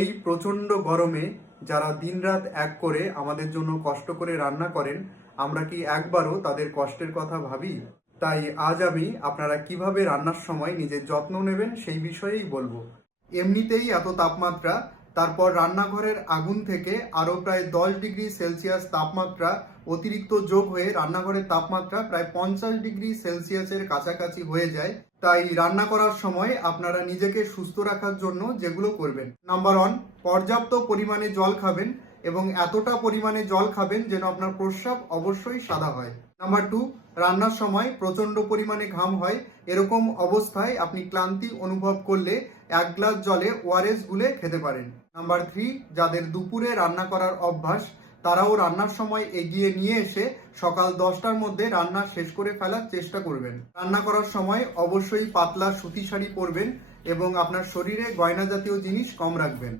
এই প্রচণ্ড গরমে যারা দিনরাত এক করে আমাদের জন্য কষ্ট করে রান্না করেন, আমরা কি একবারও তাদের কষ্টের কথা ভাবি? তাই আজ আমি আপনারা কিভাবে রান্নার সময় নিজের যত্ন নেবেন সেই বিষয়েই বলবো। এমনিতেই এত তাপমাত্রা, তারপর রান্নাঘরের আগুন থেকে আরও প্রায় 10 ডিগ্রি সেলসিয়াস তাপমাত্রা অতিরিক্ত যোগ হয়ে রান্নাঘরের তাপমাত্রা প্রায় 50 ডিগ্রি সেলসিয়াসের কাছাকাছি হয়ে যায়। তাই রান্না করার সময় আপনারা নিজেকে সুস্থ রাখার জন্য যেগুলো করবেন: নাম্বার 1, পর্যাপ্ত পরিমাণে জল খাবেন এবং এতটা পরিমাণে জল খাবেন যেন আপনার প্রস্রাব অবশ্যই সাদা হয়। নাম্বার 2, রান্নার সময় প্রচণ্ড পরিমাণে ঘাম হয়, এরকম অবস্থায় আপনি ক্লান্তি অনুভব করলে 1 গ্লাস জলে ওআরএস গুলে খেতে পারেন। নাম্বার 3, যাদের দুপুরে রান্না করার অভ্যাস তারাও রান্নার সময় এগিয়ে নিয়ে এসে সকাল 10টার মধ্যে রান্না শেষ করে ফেলার চেষ্টা করবেন। রান্না করার সময় অবশ্যই পাতলা সুতি শাড়ি পরবেন এবং আপনার শরীরে গয়না জাতীয় জিনিস কম রাখবেন।